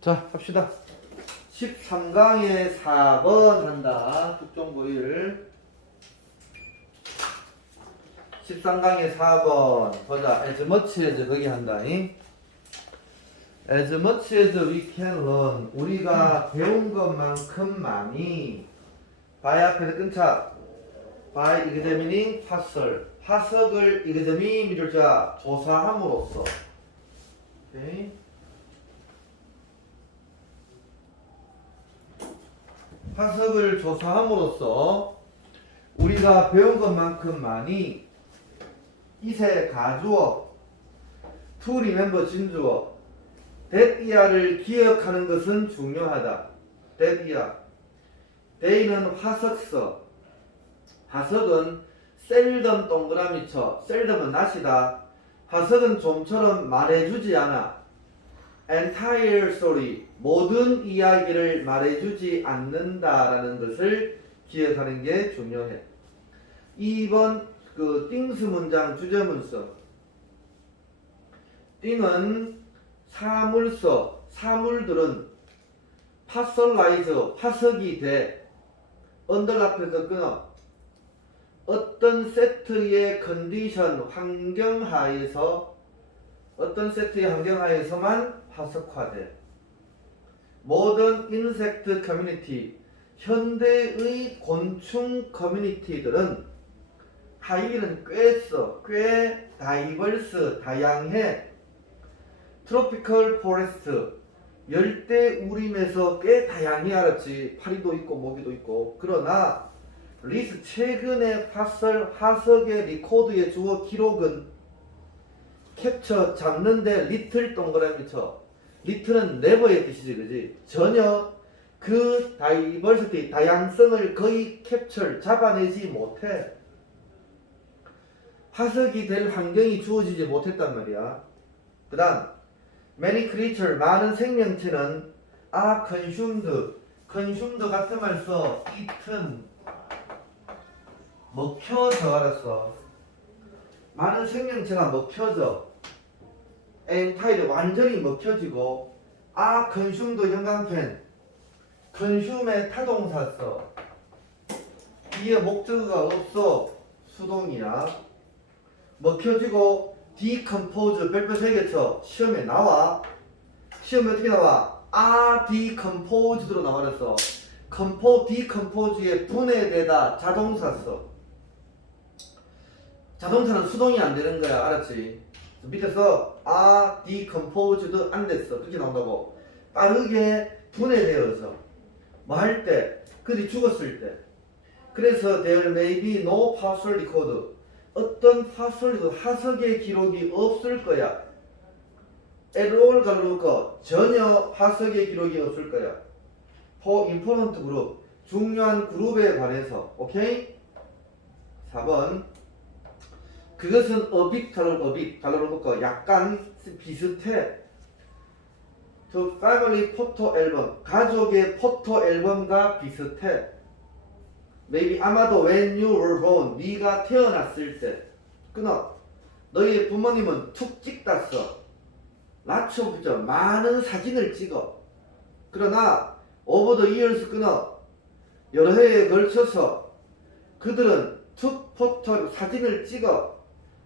자, 합시다. 13강에 4번 한다. 국정고 1. 13강에 4번. 보자. As much as 거기 한다잉. As much as we can learn. 우리가 배운 것만큼 많이. by 앞에서 끈차. by examining 파설. 파석을 examine 미줄자 조사함으로써. 오케이. 파석을 조사함으로써 우리가 배운 것만큼 많이 이세 가주어 to remember 진주어 that year를 기억하는 것은 중요하다. that year they는 화석서 화석은 seldom 동그라미 쳐 seldom은 낫이다. 화석은 좀처럼 말해주지 않아. entire story 모든 이야기를 말해주지 않는다라는 것을 기억하는 게 중요해. 2번 그 things 문장 주제문서. thing은 사물서, 사물들은 파설라이즈 화석이 돼. 언더 앞에서 끊어. 어떤 세트의 컨디션 환경하에서 어떤 세트의 환경하에서만 화석화돼. 모던 인섹트 커뮤니티 현대의 곤충 커뮤니티들은 하이는 꽤 다이버스 다양해. 트로피컬 포레스트 열대 우림에서 꽤 다양해. 알았지? 파리도 있고 모기도 있고. 그러나 리스 최근의 파설 화석의 리코드에 주어 기록은 캡처 잡는데 리틀 동그라미 쳐. 리틀은 네버의 뜻이지, 그지? 전혀 그 다이버시티 다양성을 거의 캡처 잡아내지 못해. 화석이 될 환경이 주어지지 못했단 말이야. 그 다음 many creature 많은 생명체는 are consumed 같은 말 써. eaten 먹혀져. 알았어. 많은 생명체가 먹혀져. entire 완전히 먹혀지고 are consumed 형광펜 consume의 타동사 써. 뒤에 목적어가 없어. 수동이야. 먹혀지고 decompose 별표 3개 쳐. 시험에 나와. 시험에 어떻게 나와? are decomposed로 나와랬어. decompose의 분해되다 자동사 써. 자동차는 수동이 안 되는 거야. 알았지? 밑에서 are decomposed 안 됐어. 그렇게 나온다고. 빠르게 분해되어서 뭐 할 때, 그들이 죽었을 때. 그래서 there may be no fossil record. 어떤 화석의 기록이 없을 거야. at all 가로놓고 전혀 화석의 기록이 없을 거야. for important group 중요한 그룹에 관해서. 오케이? 4번 그것은 a bit 달러놓고 약간 비슷해. to family photo album 가족의 포토 앨범과 비슷해. maybe 아마도 when you were born 네가 태어났을 때. 끊어. 너희 부모님은 툭 찍다 써. 낮춰 붙여. 많은 사진을 찍어. 그러나 over the years 끊어. 여러 해에 걸쳐서 그들은 툭 포토 사진을 찍어.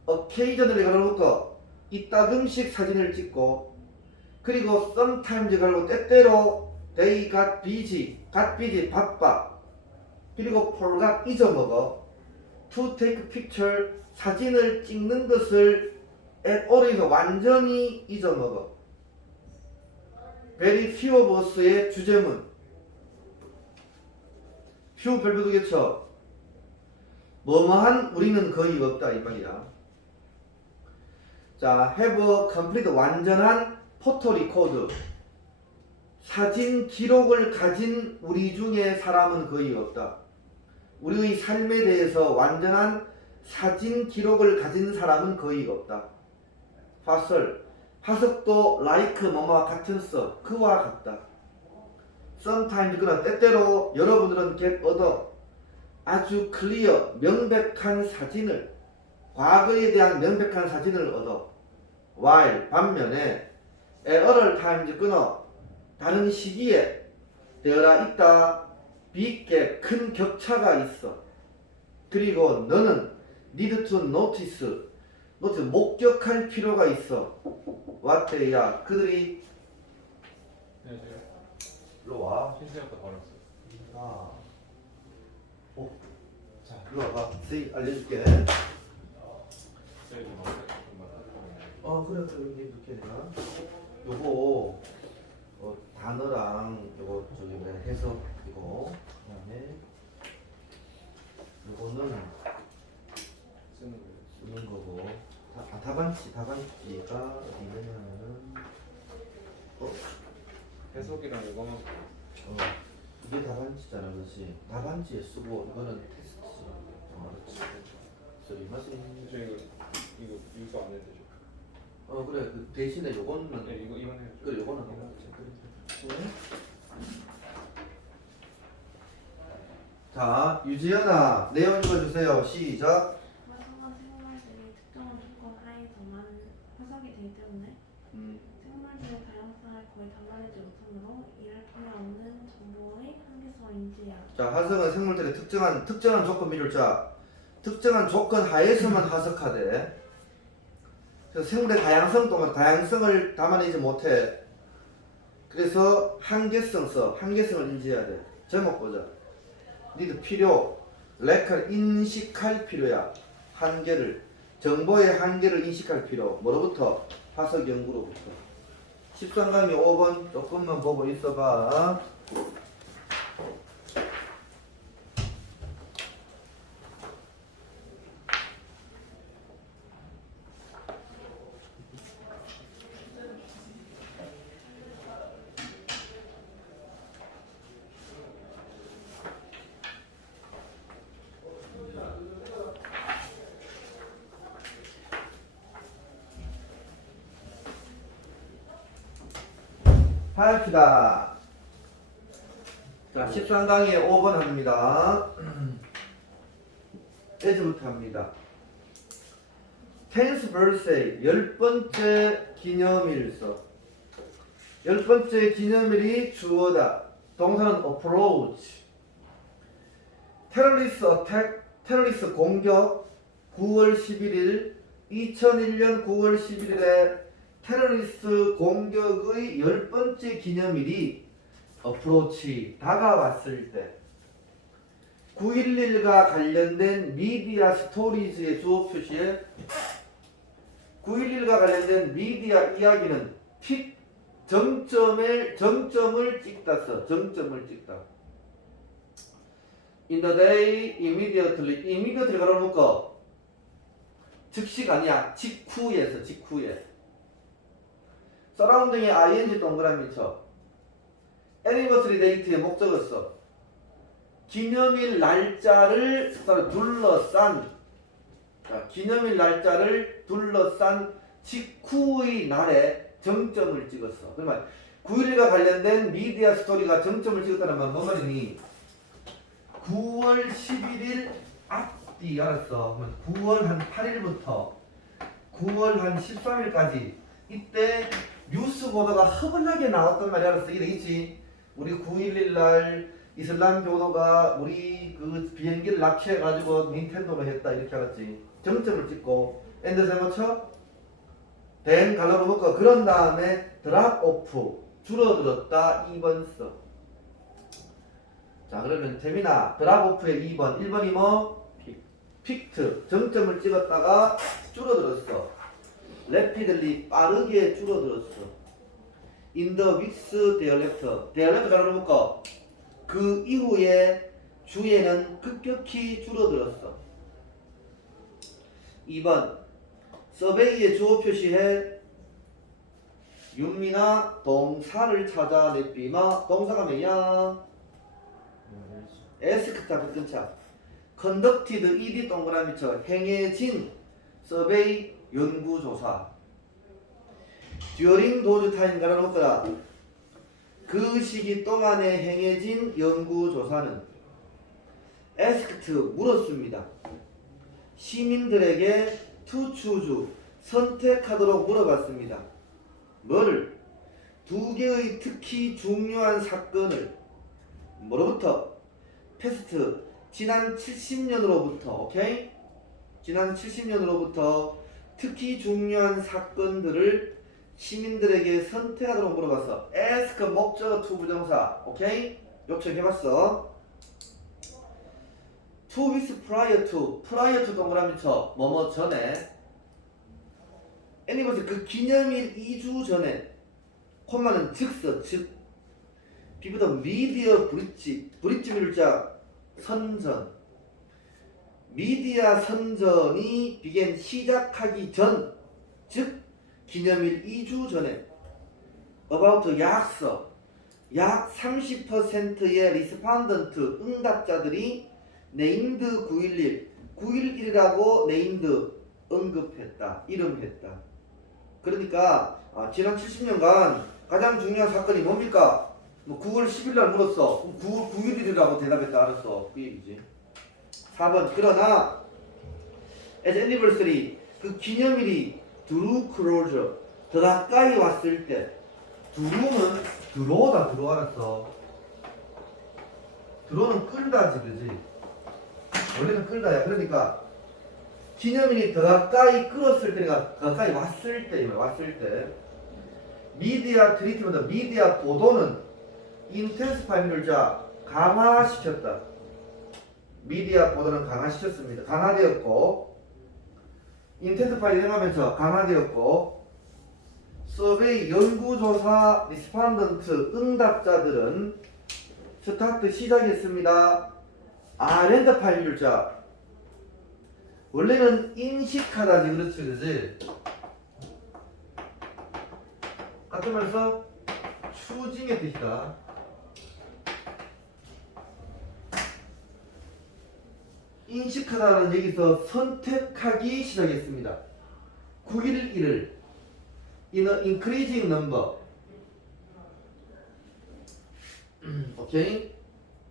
occasionally 걸어놓고 이따금씩 사진을 찍고. 그리고 sometimes 걸고 때때로 they got busy 바빠. 그리고 forgot 잊어먹어. to take picture 사진을 찍는 것을 at all에서 완전히 잊어먹어. very few of us의 주제문. few 별표 2개 쳐. 뭐뭐한 우리는 거의 없다 이 말이야. 자, have a complete 완전한 포토 리코드 사진 기록을 가진 우리 중에 사람은 거의 없다. 우리의 삶에 대해서 완전한 사진 기록을 가진 사람은 거의 없다. 화석도 like 뭐뭐와 같은 써. 그와 같다. sometimes 그러나 때때로 여러분들은 get 얻어 아주 clear 명백한 사진을 과거에 대한 명백한 사진을 얻어. while 반면에 at other times 끊어 다른 시기에 되어라 있다. big gap 큰 격차가 있어. 그리고 너는 need to notice 목격할 필요가 있어. what they야 그들이 안녕하세요. 일로 와. 신세학과 바로 왔어요. 아. 오. 자, 일로 와봐. 선생님 알려줄게. 저희 좀 그래 여기 이렇게 내가 요거 단어랑 요거 저기 뭐야 해석 이거 그다음에 요거는 쓰는 거예요. 쓰는 거고 다반지가 어디 있냐면은 해석이랑 이거만 이게 다반지잖아, 그렇지? 다반지에 쓰고 이거는 테스트지. 그렇지. 그래서 이 맛이 저 이거 유도 안 해도 되죠? 그래 그 대신에 요거는 네 이건 해야죠. 그래 요거는 해야지. 그래. 자 유지연아 내용 읽어주세요. 시작. 화성한 생물들이 특정한 조건 하에서만 화석이 되기 때문에 생물들의 다양성을 거의 담아내지 못하므로 이를 통해 얻는 정보의 한계성을 인지해야 한다. 자 화성은 생물들의 특정한 조건 미룰자 특정한 조건 하에서만 화석하되 그래서 생물의 다양성을 담아내지 못해. 그래서 한계성을 인지해야 돼. 제목 보자. 니도 필요, 렉을 인식할 필요야. 정보의 한계를 인식할 필요. 뭐로부터? 화석 연구로부터. 13강의 5번 조금만 보고 있어봐. 하얗다. 자, 13강의 5번 합니다. 에즈부터 합니다. 10th birthday, 10번째 기념일서. 10번째 기념일이 주어다. 동사는 approach. 테러리스트 어택, 테러리스트 공격, 9월 11일, 2001년 9월 11일에 테러리스트 공격의 10번째 기념일이 어프로치 다가왔을 때 9.11과 관련된 미디어 스토리즈의 주어 표시에 9.11과 관련된 미디어 이야기는 픽 정점을 찍다 써. 정점을 찍다. In the day immediately 걸어놓고 즉시가 아니야. 직후에 서라운딩에 ing 동그라미 쳐. 애니버서리 데이트의 목적을 써. 기념일 날짜를 둘러싼 기념일 날짜를 둘러싼 직후의 날에 정점을 찍었어. 그러면 9.11과 관련된 미디어 스토리가 정점을 찍었다는 건 뭐 말이니? 9월 11일 앞뒤 알았어. 9월 한 8일부터 9월 한 13일까지 이때 뉴스 보도가 허벌나게 나왔단 말이야. 알았어. 이게 되겠지. 우리 9.11 날 이슬람 교도가 우리 그 비행기를 납치해가지고 닌텐도로 했다 이렇게 알았지. 정점을 찍고 엔드세 맞춰? 된 갈라로 묶어. 그런 다음에 드랍 오프 줄어들었다 2번 써. 자 그러면 태민아 드랍 오프의 2번 1번이 뭐? 픽트 정점을 찍었다가 줄어들었어. rapidly 빠르게 줄어들었어. in the weeks thereafter 잘로 묶어. 그 이후에 주에는 급격히 줄어들었어. 2번 서베이에 주어 표시해. 윤미나 동사를 찾아냈비마. 동사가 뭐야? 에스크타 끝근차. conducted ed 동그라미 쳐. 행해진 서베이 연구조사. 듀어링 도즈 타임 갈아놓거라. 그 시기 동안에 행해진 연구조사는 asked 물었습니다. 시민들에게 to choose 선택하도록 물어봤습니다. 뭐를? 두 개의 특히 중요한 사건을 뭐로부터? 패스트 지난 70년으로부터 오케이? 지난 70년으로부터 특히 중요한 사건들을 시민들에게 선택하도록 물어봤어. ask 목적어 to 부정사 오케이? 요청해봤어. to with prior to 동그라미 쳐 뭐뭐 전에 애니버스 그 기념일 2주 전에 콤마는 즉서 즉 비보다 미디어 브릿지 밀자 선전 미디어 선전이 비겐 시작하기 전 즉 기념일 2주 전에 about 약 30%의 리스판던트 응답자들이 네임드 911이라고 네임드 언급했다 이름했다. 그러니까 지난 70년간 가장 중요한 사건이 뭡니까? 뭐 9월 10일 날 물었어. 9월 9일이라고 대답했다. 알았어. 그 얘기지. 4번. 그러나 as anniversary 그 기념일이 drew closer 더 가까이 왔을 때 drew는 들어오다 들어 알았어. 들어오는 끌다지 그지? 원래는 끌다야. 그러니까 기념일이 더 가까이 끌었을 때가 가까이 왔을 때 왔을 때 미디어 트리트먼트 미디어 보도는 인텐스파이를 자 강화시켰다. 미디어 보도는 강화시켰습니다. 강화되었고 인텐스파이 행하면서 강화되었고 서베이 연구조사 리스판던트 응답자들은 스타트 시작했습니다. 렌더파이를 자 원래는 인식하다지 그렇지 그지? 같은 말해서 추징의 뜻이다. 인식하다는 얘기서 선택하기 시작했습니다. 911을 in a increasing number 오케이?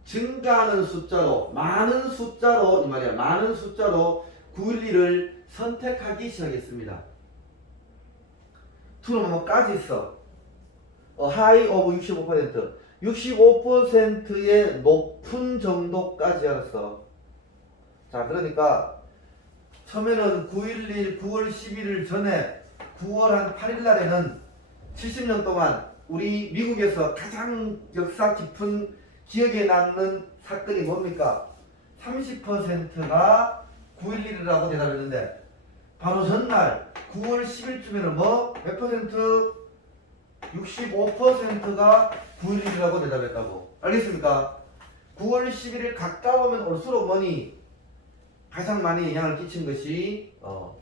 증가하는 숫자로 많은 숫자로 이 말이야. 많은 숫자로 911을 선택하기 시작했습니다. to는 뭐까지 있어? high of 65% 65%의 높은 정도까지 알았어. 자, 그러니까 처음에는 911 9월 11일 전에 9월 한 8일 날에는 70년 동안 우리 미국에서 가장 역사 깊은 기억에 남는 사건이 뭡니까? 30%가 911이라고 대답했는데 바로 전날 9월 10일쯤에는 뭐? 몇 퍼센트? 65%가 911이라고 대답했다고. 알겠습니까? 9월 11일 가까우면 올수록 뭐니? 가장 많이 영향을 끼친 것이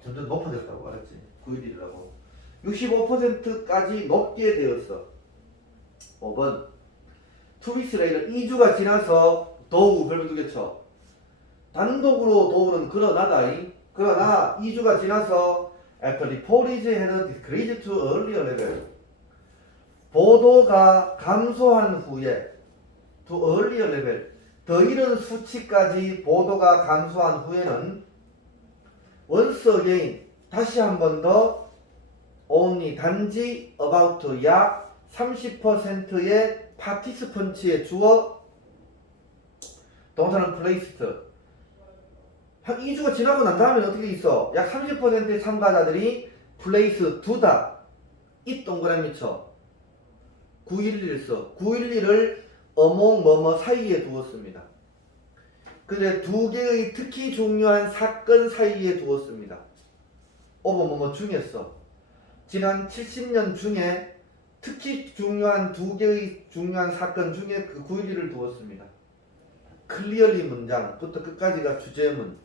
점점 높아졌다고. 알았지? 911이라고. 65%까지 높게 되었어. 5번. 2 weeks later 2주가 지나서 도우 별표 2개 쳐. 단독으로 도우는 그러나다. 그러나 2주가 지나서 after reportage had decreased to earlier level 보도가 감소한 후에 to earlier level 더 이른 수치까지 보도가 감소한 후에는 once again 다시 한 번 더 only 단지 about 약 30%의 participant에 주어 동사는 placed 한 2주가 지나고 난 다음에 어떻게 있어? 약 30%의 참가자들이 place 두다 이 동그라미 쳐 911을 써 911을 among 뭐뭐 사이에 두었습니다. 근데 두 개의 특히 중요한 사건 사이에 두었습니다. over 뭐뭐 중에 써 지난 70년 중에 특히 중요한 두 개의 중요한 사건 중에 그 911을 두었습니다. 클리어리 문장부터 끝까지가 주제문.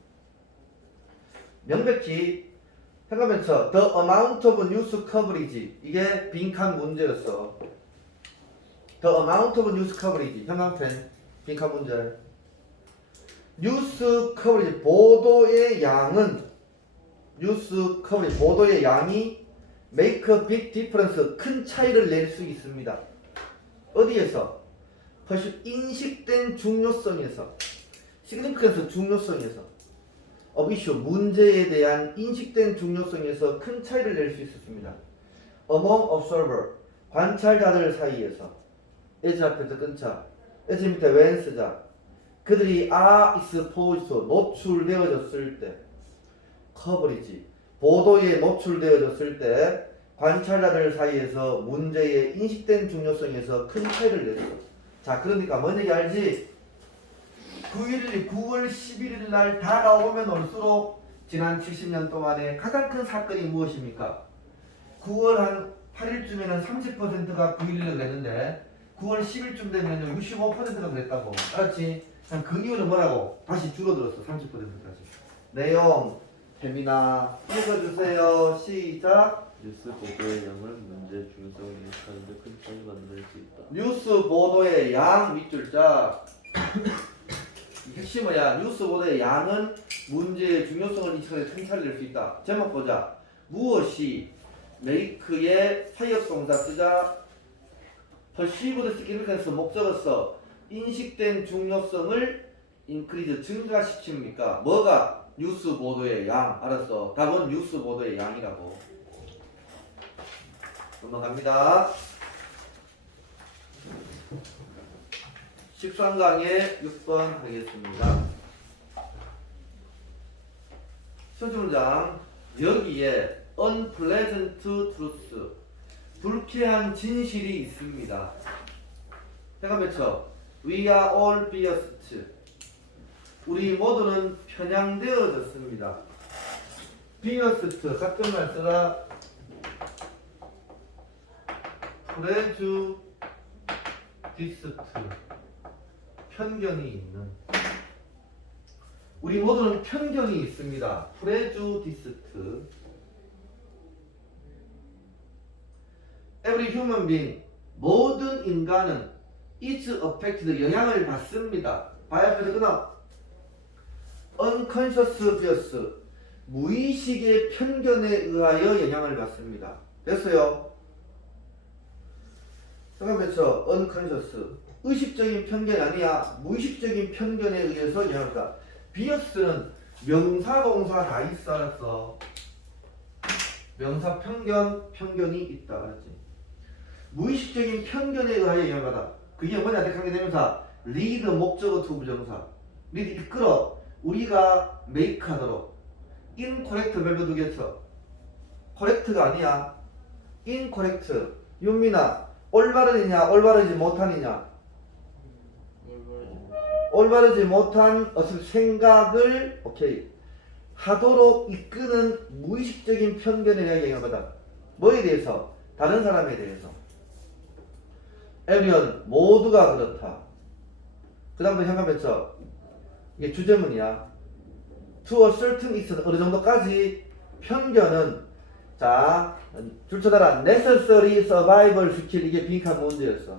명백히 생각하면서 the amount of news coverage 이게 빈칸 문제였어. the amount of news coverage 형광펜 빈칸 문제. 뉴스 커버리지 보도의 양은 뉴스 커버리지 보도의 양이 make a big difference 큰 차이를 낼 수 있습니다. 어디에서? 훨씬 인식된 중요성에서 significance 중요성에서 of issue 문제에 대한 인식된 중요성에서 큰 차이를 낼 수 있었습니다. among observer 관찰자들 사이에서 S 앞에서 끊자 S 밑에 when 쓰자 그들이 are exposed 노출되어졌을 때 커버리지 보도에 노출되어졌을 때 관찰자들 사이에서 문제의 인식된 중요성에서 큰 차이를 냈어. 자 그러니까 뭔 얘기 알지? 9월 11일 날 다가오면 올수록 지난 70년 동안의 가장 큰 사건이 무엇입니까? 9월 한 8일쯤에는 30%가 9.11을 냈는데 9월 10일쯤 되면 65%가 그랬다고. 알았지? 그 이유는 뭐라고? 다시 줄어들었어. 30%까지. 내용 태민아 읽어주세요. 시작. 뉴스 보도의 양을 문제 중요성을 인식하는데 큰 차이가 만들 수 있다. 뉴스 보도의 양 밑줄자 핵심은 뭐야? 뉴스 보도의 양은 문제의 중요성을 인식하는데 큰 차이를 낼 수 있다. 제목 보자. 무엇이 make의 사역 동사 쓰자 perceived significance 목적어 써 인식된 중요성을 increase 증가시킵니까? 뭐가? 뉴스 보도의 양. 알았어. 답은 뉴스 보도의 양이라고. 넘어갑니다. 13강의 6번 하겠습니다. 선수문장 여기에 unpleasant truth 불쾌한 진실이 있습니다. 잠깐 맺혀. We are all biased. 우리 모두는 편향되어졌습니다. biased 같은 말 써라. prejudice 편견이 있는 우리 모두는 편견이 있습니다. prejudice Every human being 모든 인간은 is affected 영향을 받습니다. 바이아프드 끊어 unconscious bias 무의식의 편견에 의하여 영향을 받습니다. 됐어요? 잠깐만 쳐. unconscious 의식적인 편견이 아니야. 무의식적인 편견에 의해서 영향을 받다. 비어스는 명사 동사 다 있어. 알았어. 명사 편견 편견이 있다. 알았지? 무의식적인 편견에 의하여 영향을 받아. 그게 뭐냐? 대강의 대명사 lead 목적어 to 부정사 lead 이끌어 우리가 make 하도록 incorrect 밸브 두 개 쳐. correct가 아니야. incorrect 윤민아 올바르냐 올바르지 못하느냐 올바르지 못한 어떤 생각을 오케이 하도록 이끄는 무의식적인 편견에 의해 영향을 받아. 뭐에 대해서? 다른 사람에 대해서. everyone 모두가 그렇다. 그 다음부터 현관했죠. 이게 주제문이야. to a certain extent 어느 정도까지 편견은 자 줄 쳐다라 necessary survival skill 이게 빈칸 문제였어.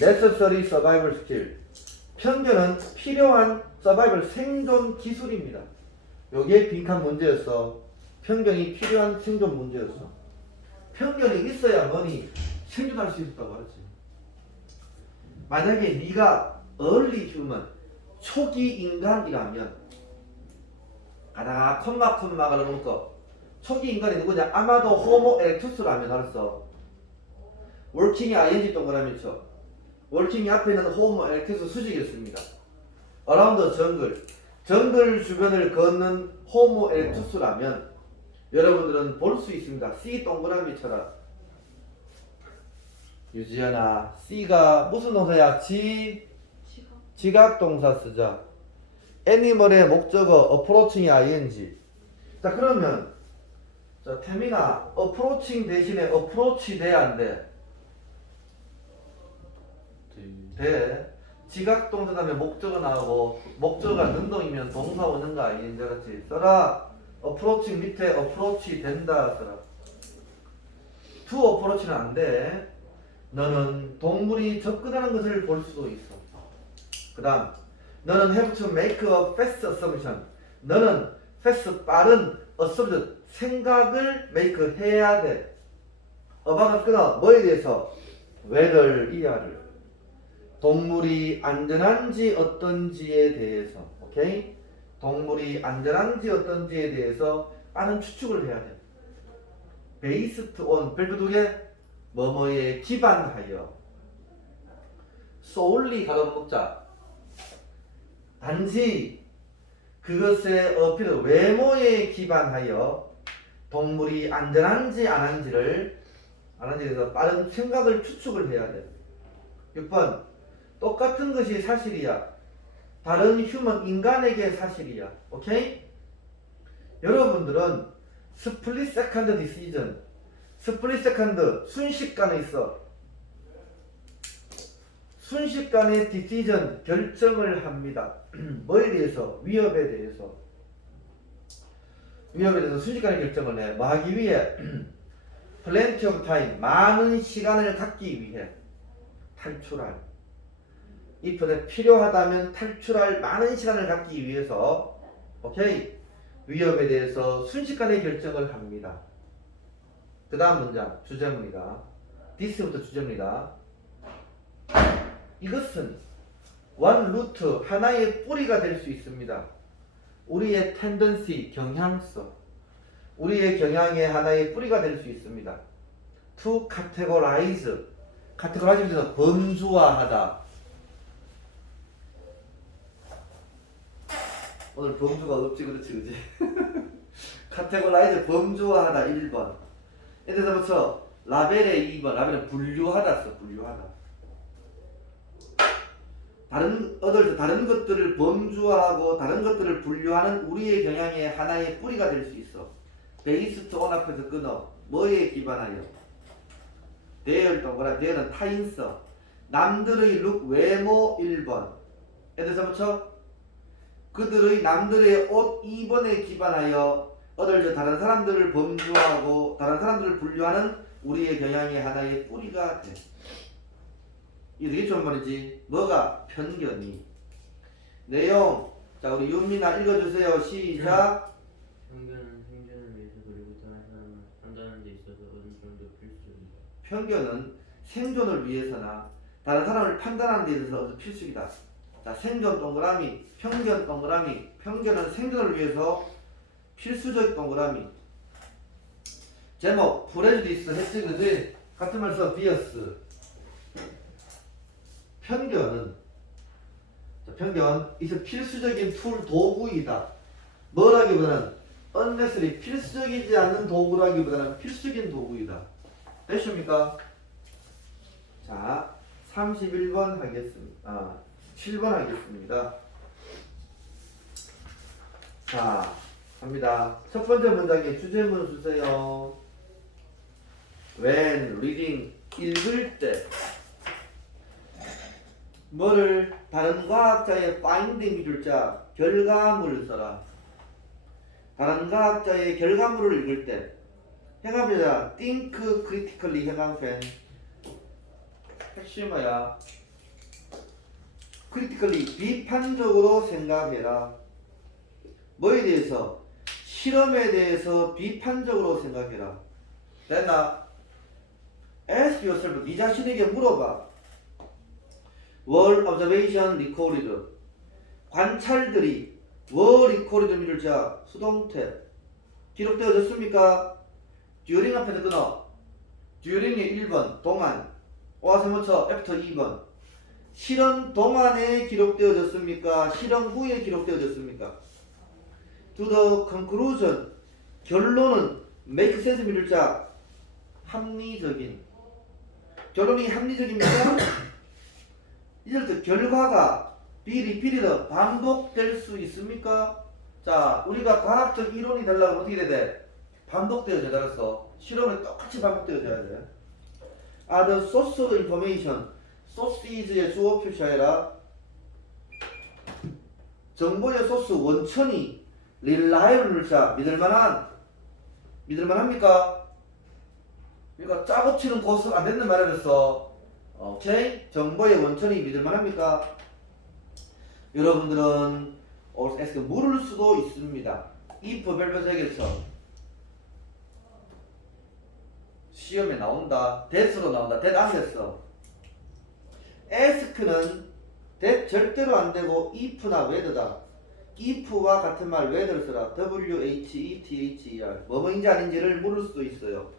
necessary survival skill 편견은 필요한 survival 생존 기술입니다. 요게 빈칸 문제였어. 편견이 필요한 생존 문제였어. 편견이 있어야 뭐니 생존할 수 있었다고 하지. 만약에 네가 early human 초기 인간이라면 가다가 콤마가 넣어놓고 초기 인간이 누구냐? 아마도 호모 에렉투스라면 알았어. working이 ing 동그라미 쳐. working이 앞에 있는 호모 에렉투스 수직이었습니다. around 정글 주변을 걷는 호모 에렉투스라면 여러분들은 볼 수 있습니다. C 동그라미 쳐라. 유지연아, C가 무슨 동사야? 지각 동사 쓰자. 애니멀의 목적어 approaching이 ing. 자 그러면 자 태민아 approaching 대신에 approach 돼야 안 돼? 돼. 지각 동사 다음에 목적어 나오고 목적어가 능동이면 동사 오는 거 ing 알았지? 써라. approaching 밑에 approach 된다 써라. to approach는 안 돼. 너는 동물이 접근하는 것을 볼 수도 있어. 그 다음 너는 have to make a fast assumption. 너는 fast 빠른 assumption 생각을 make 해야 돼. about 끊어 뭐에 대해서? whether 이하를 동물이 안전한지 어떤지에 대해서. 오케이? 동물이 안전한지 어떤지에 대해서 빠른 추측을 해야 돼. based on 밸브 두 개 뭐뭐에 기반하여 solely 가로 묶자 단지 그것의 어필 외모에 기반하여 동물이 안전한지 안 한지를 대해서 빠른 생각을 추측을 해야 돼. 6번 똑같은 것이 사실이야. 다른 휴먼 인간에게 사실이야. 오케이? 여러분들은 스플릿 세컨드 디시전 스플릿 세컨드 순식간에 있어. 순식간에 디시전 결정을 합니다. 뭐에 대해서? 위협에 대해서. 위협에 대해서 순식간에 결정을 해. 뭐 하기 위해? plenty of time 많은 시간을 갖기 위해 탈출할. if 필요하다면 탈출할 많은 시간을 갖기 위해서 오케이 위협에 대해서 순식간에 결정을 합니다. 그 다음 문장 주제문이다. this부터 주제문이다. 이것은 one root 하나의 뿌리가 될 수 있습니다. 우리의 tendency 경향성 우리의 경향의 하나의 뿌리가 될 수 있습니다. to categorize categorize에서 범주화하다. 오늘 범주가 없지 그렇지 그지? categorize 범주화하다 1번. 예를 들어서 라벨의 2번 라벨은 분류하다 써 분류하다. 다른 것들을 범주화하고 다른 것들을 분류하는 우리의 경향의 하나의 뿌리가 될 수 있어. 베이스 온 앞에서 끊어. 뭐에 기반하여? 대열 동그라 대열은 타인성. 남들의 룩 외모 1번. 예를 들어서 그들의 남들의 옷 2번에 기반하여 다른 사람들을 범주화하고 다른 사람들을 분류하는 우리의 경향의 하나의 뿌리가 돼. 이게 되게 좋은 말이지. 뭐가? 편견이. 내용. 자 우리 윤미나 읽어주세요. 시작. 편견은 생존을 위해서 그리고 다른 사람을 판단하는 데 있어서 어느 정도 필수적이다. 편견은 생존을 위해서나 다른 사람을 판단하는 데 있어서 필수이다. 자 생존 동그라미, 편견 동그라미. 편견은 생존을 위해서 필수적 동그라미. 제목 프레주디스 했지 그지? 같은 말 써. 비어스. 편견은 이서 필수적인 툴 도구이다. 뭐라기보다는 unnecessary 필수적이지 않는 도구라기보다는 필수적인 도구이다. 됐습니까? 자 31번 하겠습니다. 7번 하겠습니다. 자 갑니다. 첫 번째 문장의 주제문 주세요. When reading 읽을 때 뭐를 다른 과학자의 finding 줄자 결과물을 써라. 다른 과학자의 결과물을 읽을 때 해가면서 think critically 해가면 핵심이 뭐야? critically 비판적으로 생각해라. 뭐에 대해서? 실험에 대해서 비판적으로 생각해라. 됐나? Ask yourself. 네 자신에게 물어봐. Were observation recorded? 관찰들이 were recorded 미들자 수동태 기록되어졌습니까? during 앞에서 끊어. during이 1번 동안 오아세모처 after 2번 실험 동안에 기록되어졌습니까? 실험 후에 기록되어졌습니까? to the conclusion 결론은 make sense 미들자 합리적인 결론이 합리적입니까? 이제부터 결과가 비리피리더 반복될 수 있습니까? 자, 우리가 과학적 이론이 되려면 어떻게 돼야 돼? 반복되어져야 돼서 실험에 똑같이 반복되어져야 돼. are the source of information source의 주어 표시하여라. 정보의 소스 원천이 reliable 자 믿을만합니까? 그러니까 짜고 치는 고수 안 된다는 말이었어. 오케이? 정보의 원천이 믿을만합니까? 여러분들은 물을 수도 있습니다. if 별표색에서 시험에 나온다. that으로 나온다. that 안 됐어. ask는 that 절대로 안 되고 if나 whether다. if와 같은 말 whether 써라. whether 뭐뭐인지 아닌지를 물을 수도 있어요.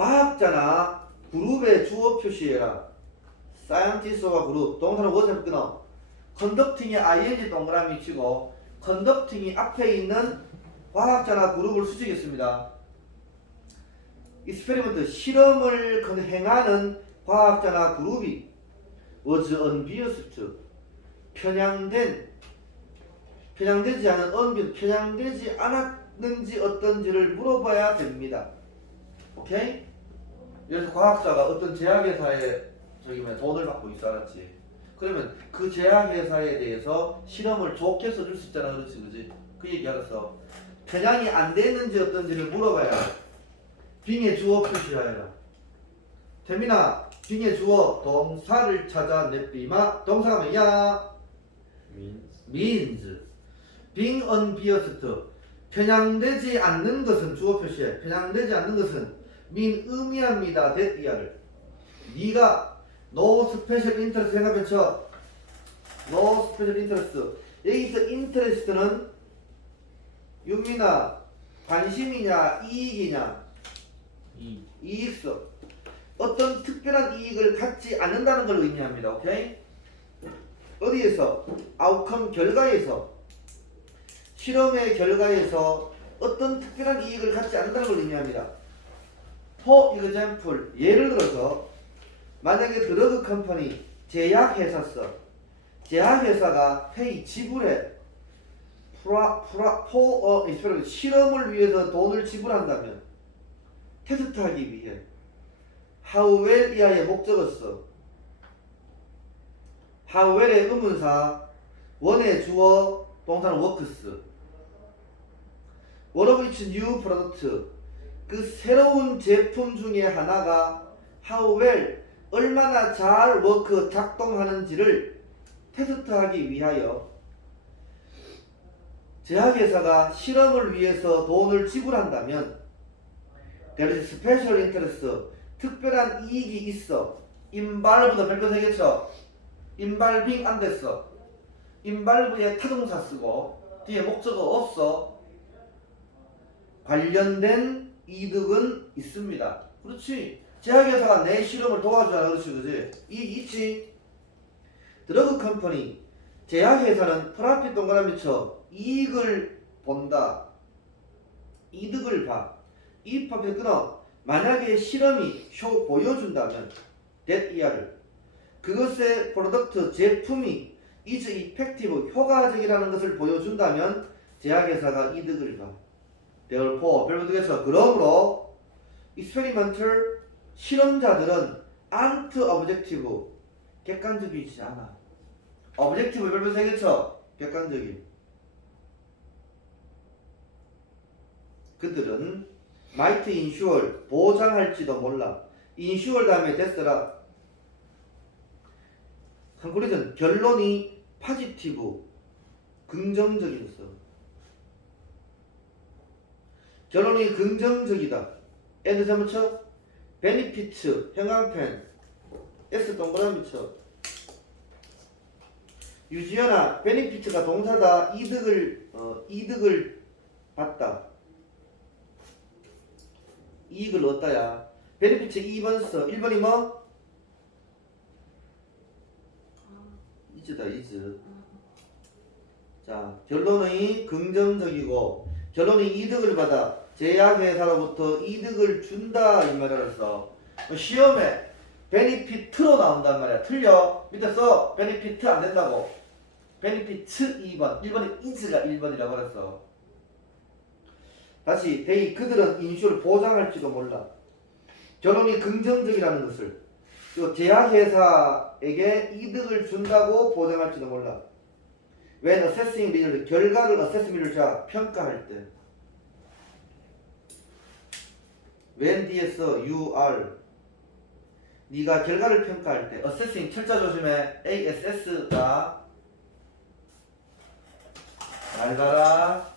과학자나 그룹의 주어 표시해라. scientist와 그룹. 동사는 what을 끊어. conducting에 ing 동그라미 치고 conducting이 앞에 있는 과학자나 그룹을 수식했습니다. experiment 실험을 행하는 과학자나 그룹이 was unbiased 편향되지 않은 unbiased 편향되지 않았는지 어떤지를 물어봐야 됩니다. 오케이? 그래서 과학자가 어떤 제약회사에 돈을 받고 있어, 알았지? 그러면 그 제약회사에 대해서 실험을 좋게 써줄 수 있잖아, 그렇지? 그 얘기 알았어. 편향이 안 됐는지 어떤지를 물어봐야 돼. 빙의 주어 표시하여라. 태민아, 빙의 주어 동사를 찾아내비마. 동사가 뭐야? means. being unbiased 편향되지 않는 것은 주어 표시해. 편향되지 않는 것은 mean 의미합니다. that 이하를. 네가 no special interest 생각해 쳐. no special interest. 여기서 interest는 윤민아 관심이냐 이익이냐? 이익성. 어떤 특별한 이익을 갖지 않는다는 걸 의미합니다. 오케이? 어디에서? outcome 결과에서. 실험의 결과에서 어떤 특별한 이익을 갖지 않는다는 걸 의미합니다. For example, 예를 들어서 만약에 드러그 컴퍼니 제약회사서 제약회사가 pay 지불해 for experiment 실험을 위해서 돈을 지불한다면 테스트하기 위해 how well 이하의 목적어 써 how well의 의문사 원의 주어 동사는 works one of each new product 그 새로운 제품 중에 하나가 how well 얼마나 잘 워크 작동하는지를 테스트하기 위하여 제약회사가 실험을 위해서 돈을 지불한다면 there is special interest 특별한 이익이 있어 involved 별표 3개 쳐 involving 안 됐어 involve에 타동사 쓰고 뒤에 목적어 없어 관련된 이득은 있습니다. 그렇지. 제약회사가 내 실험을 도와주잖아. 그렇지. 이익 있지. 드러그 컴퍼니 제약회사는 프라핏 동그라미 쳐 이익을 본다. 이득을 봐. 이 파트 끊어. 만약에 실험이 보여준다면 that 이하를 그것의 프로덕트 제품이 is effective 효과적이라는 것을 보여준다면 제약회사가 이득을 봐. therefore 별표 두개서 그러므로 experimental 실험자들은 aren't objective 객관적이지 않아. objective 별표 3개 쳐 객관적인. 그들은 might ensure 보장할지도 몰라. ensure 다음에 됐어라. conclusion 결론이 positive 긍정적인 써. 결론이 긍정적이다. and 잘못쳐 benefit 형광펜 S 동그라미 쳐. 유지연아 benefit가 동사다. 이득을 받다. 이익을 얻다야. benefit 2번 써. 1번이 뭐? is다 is. 자 결론이 긍정적이고 결론이 이득을 받아. 제약회사로부터 이득을 준다 이 말이라서 시험에 베니피트로 나온단 말이야. 틀려. 밑에 써. 베니피트 안 된다고. 베니피트 2번. 1번이 is가 1번이라고 그랬어. 다시 they 그들은 인슈를 보장할지도 몰라. 결론이 긍정적이라는 것을 또 제약회사에게 이득을 준다고 보장할지도 몰라. when assessing result 결과를 assess result 평가할 때 when 뒤에서 you are 네가 결과를 평가할 때 assessing 철자 조심해. ASS가 잘 가라.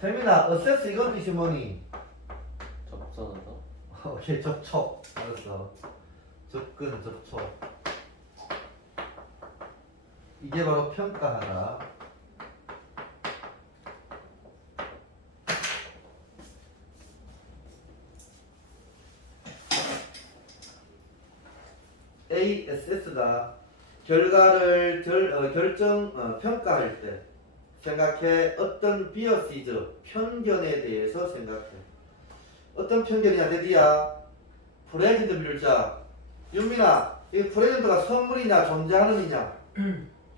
태민아 assess 이건 뜻이 뭐니? 접선하다. 오케이 접촉. 알았어. 접근 접촉. 이게 바로 평가하다. ASS다. 결과를 평가할 때 생각해. 어떤 비어시즈 편견에 대해서 생각해. 어떤 편견이냐 대디야? 프레젠트 물자. 윤민아, 이 프레젠트가 선물이냐 존재하는이냐?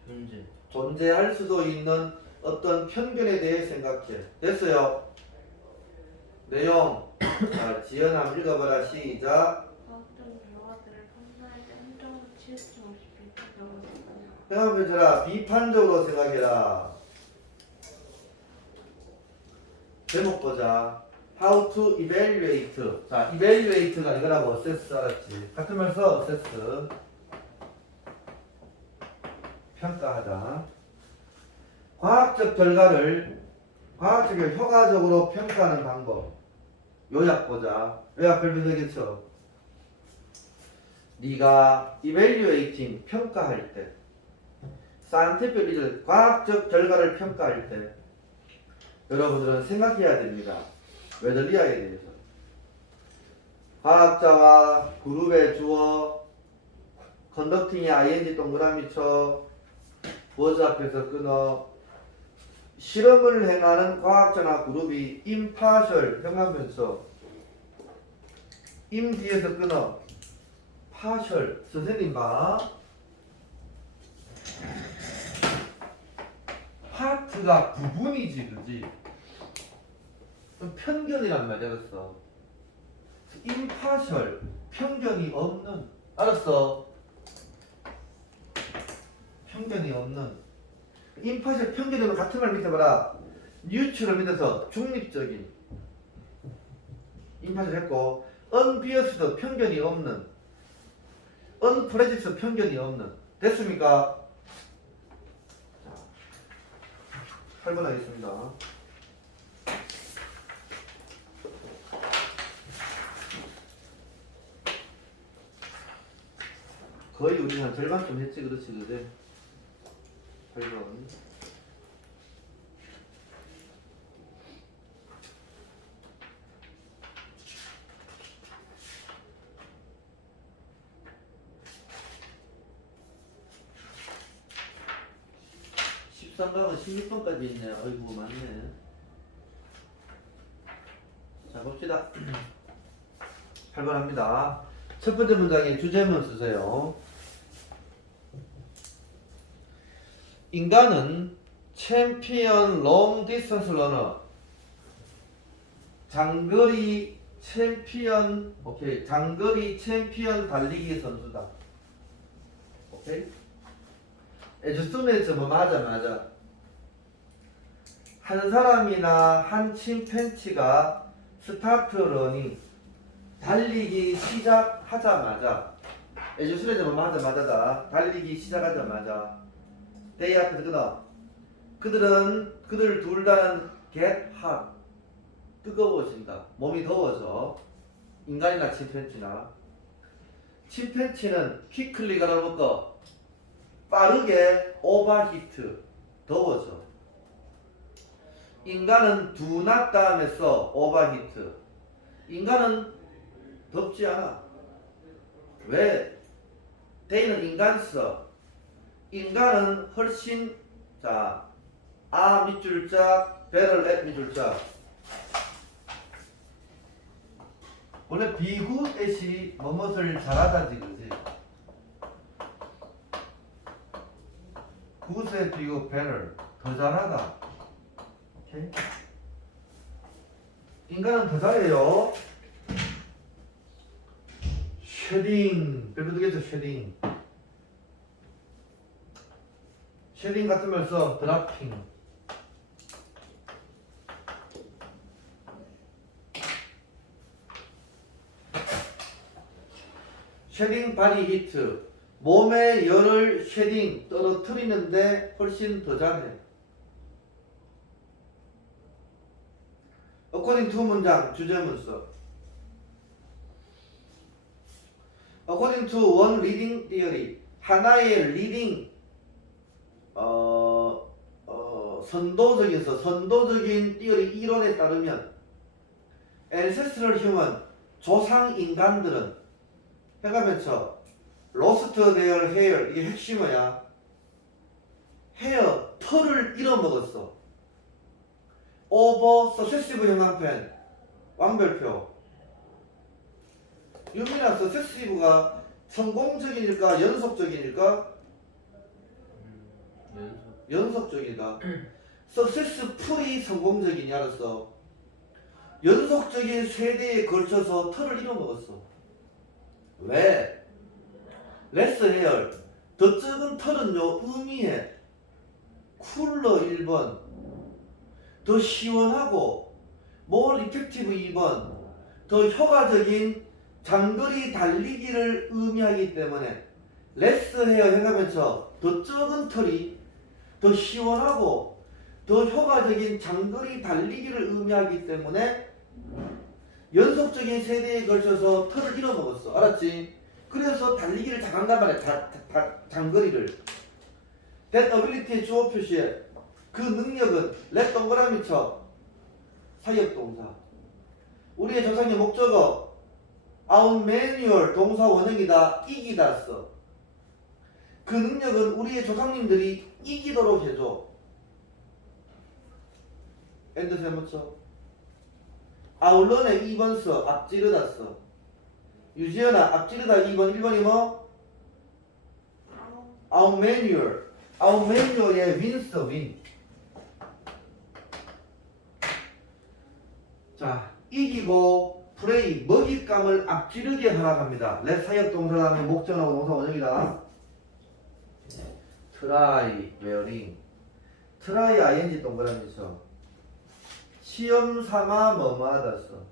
존재. 존재할 수도 있는 어떤 편견에 대해 생각해. 됐어요? 내용. 자, 지연아 한번 읽어봐라. 시작. 과학적 결과들을 판단할 때 한쪽으로 치우침 없이 비판적으로 생각해라. 생각해보라. 비판적으로 생각해라. 제목 보자. How to evaluate. 자, evaluate가 이거라고 assess 알았지? 같은 말 써. assess. 평가하다. 과학적 결과를 효과적으로 평가하는 방법. 요약 보자. 요약 별표되겠죠? 네가 evaluating 평가할 때, scientific result 과학적 결과를 평가할 때 여러분들은 생각해야 됩니다. 웨더리아에 대해서. 과학자와 그룹의 주어, conducting의 ing 동그라미 쳐, 버즈 앞에서 끊어. 실험을 행하는 과학자나 그룹이 impartial 평가면 쳐. 임 뒤에서 끊어. partial 선생님 봐. 파트가 부분이지, 그지? 그럼 편견이란 말이야, 알았어? impartial 편견이 없는, 알았어? 편견이 없는. impartial 편견이면 같은 말 밑에 봐라. neutral 밑에서 중립적인. impartial 했고, unbiased 편견이 없는. unprejudiced 편견이 없는. 됐습니까? 8번 하겠습니다. 거의 우리 한 절반 좀 했지, 그렇지, 그래? 8번. 가은 16번까지 있네. 아이고 많네. 자 봅시다. 8번 합니다. 첫 번째 문장에 주제문 쓰세요. 인간은 챔피언 롱 디스턴스 러너. 장거리 챔피언, 오케이. 장거리 챔피언 달리기 선수다. 오케이. 에주스메이트 뭐 맞아. 한 사람이나 한 침팬치가 스타트 러닝 달리기 시작하자마자 에주스메이트 뭐 맞아다. 달리기 시작하자마자 데이 앞에서 끊어. 그들 둘 다는 get hot 뜨거워진다. 몸이 더워져. 인간이나 침팬치나. 침팬치는 quickly 갈아먹고 빠르게 오버히트 더워져. 인간은 do not 다음에 써 오버히트. 인간은 덥지 않아. 왜? they는 인간 써. 인간은 훨씬 자 밑줄자 better at 밑줄자. 원래 be good at이 뭐뭇을 잘하다지, 그지? good에 비교 better 더 잘하다. 오케이? 인간은 더 잘해요. 쉐딩 별표 되겠죠? 쉐딩 같은 말 써. 드라핑. 쉐딩 바디 히트. 몸의 열을 쉐딩 떨어뜨리는데 훨씬 더 잘해. according to 문장 주제문 써. according to one leading theory 하나의 leading 선도적인 theory 이론에 따르면 ancestral human 조상 인간들은 해가 맺혀 lost their hair. 이게 핵심어야. hair, 털을 잃어먹었어. over successive 형광펜. 완별표. 유민아, successive가 성공적인일까? 연속적인일까? 연속. 연속적이다. successfully 성공적이니 알았어. 연속적인 세대에 걸쳐서 털을 잃어먹었어. 왜? less hair. 더 적은 털은요, 의미해. 쿨러 1번. 더 시원하고, more effective 2번. 더 효과적인 장거리 달리기를 의미하기 때문에 less hair 생각하면서 더 적은 털이 더 시원하고 더 효과적인 장거리 달리기를 의미하기 때문에 연속적인 세대에 걸쳐서 털을 잃어먹었어. 알았지? 그래서 달리기를 잘한단 말이야. 장거리를. That ability의 주어 표시에 그 능력은 let 동그라미 쳐 사역동사. 우리의 조상의 목적어 outmanual 동사 원형이다. 이기다 써. 그 능력은 우리의 조상님들이 이기도록 해줘. 엔드 세모쳐. 아울런에 2번 써. 앞지르다 써. 유지연아 앞지르다 2번 1번이 뭐? outmanual. outmanual의 win 써. win. 자, 이기고 플레이, 먹잇감을 앞지르게 하락합니다. let 사역동사 다음에 목적어하고 동사 원형이다. try, wearing. try ing 동그라미 쳐. 시험 삼아 뭐뭐하다 써.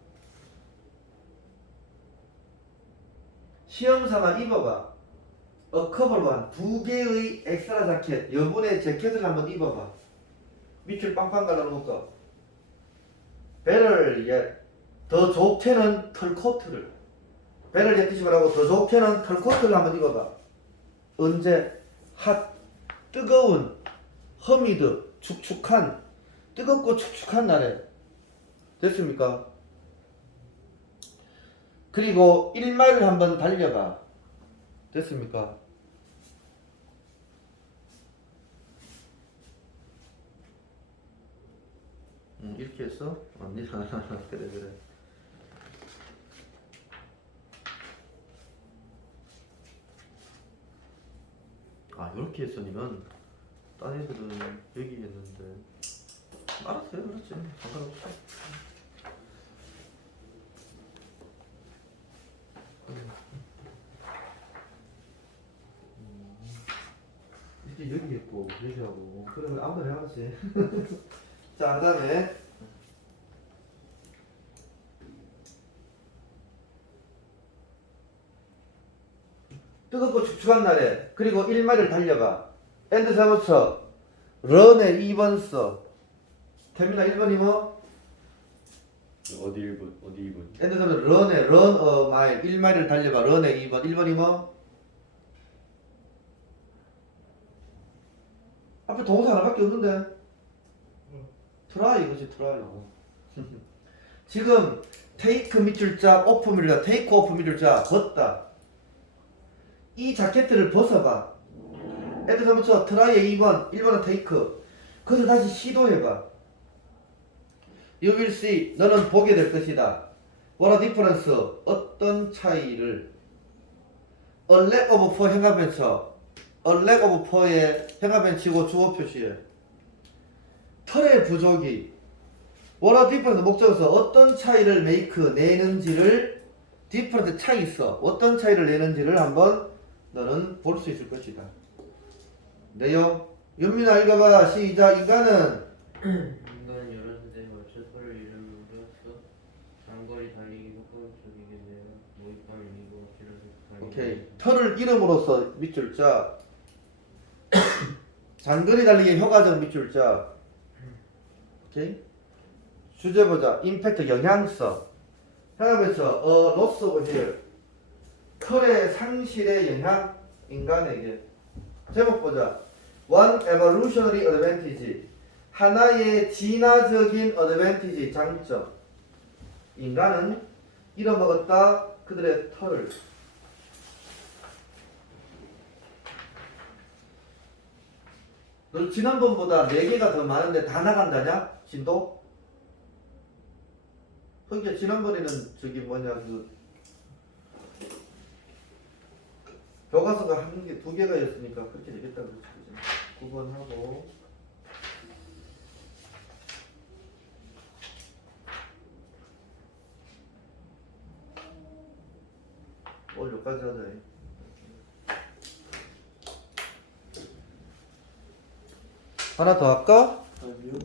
시험 삼아 입어봐. a couple one, 두 개의 엑스트라 자켓, 여분의 재킷을 한번 입어봐. 밑줄 빵빵 갈라놓을까? better yet. 더 좋게는 털코트를. better yet 뜻이 뭐라고? 더 좋게는 털코트를 한번 입어봐. 언제? 핫. 뜨거운. 허미드. 축축한. 뜨겁고 축축한 날에. 됐습니까? 그리고 1마일을 한번 달려봐. 됐습니까? 이렇게 했어? 아니다. 그래 그래. 아 이렇게 했으면 딴 애들은 여기 했는데 알았어요. 그렇지. 상관없어. 이제 여기 했고 여기 하고 그러면 아무나 해야지. 자, 그 다음에 뜨겁고 축축한 날에 그리고 1마일을 달려가. 엔드 사무처 런에 2번 써. 태민아 1번이 뭐? 어디 1번? 어디 2번? 엔드 사무처 런에 run a mile 1마일을 달려봐. 런에 2번 1번이 뭐? 앞에 동사 하나밖에 없는데 try 이거지 try. 지금 take 밑줄자 off 밑줄자 take off 밑줄자 벗다. 이 자켓을 벗어봐. 애들 사무처 try의 2번 1번은 take. 그래서 다시 시도해봐. You will see. 너는 보게 될 것이다. What a difference. 어떤 차이를. A lack of for 행가변쳐. A lack of for에 행가변치고 주어 표시해. 털의 부족이. What a difference 목적어서 어떤 차이를 make 내는지를 different 차이 있어. 어떤 차이를 내는지를 한번 너는 볼 수 있을 것이다. 내용. 윤민아 읽어봐. 시작. 인간은 여러 세대에 걸쳐 털을 잃어먹었어. 장거리 달리기 효과적이게 되어 모임감을 이루고 길어서 오케이. 털을 잃음으로써 밑줄자. 장거리 달리기 효과적 밑줄자. 오케이. 주제 보자. 임팩트 영향성. 생각해서 loss of hair. 털의 상실의 영향 인간에게. 제목 보자. One evolutionary advantage. 하나의 진화적인 advantage 장점. 인간은 잃어먹었다 그들의 털을. 너 지난번보다 4개가 더 많은데 다 나간다냐? 진도? 그러니까 지난번에는 저기 뭐냐 그 교과서가 한 개, 2개가였으니까 그렇게 되겠다 그렇지. 9번 하고 오늘 여기까지 하자. 하나 더 할까? 아니요.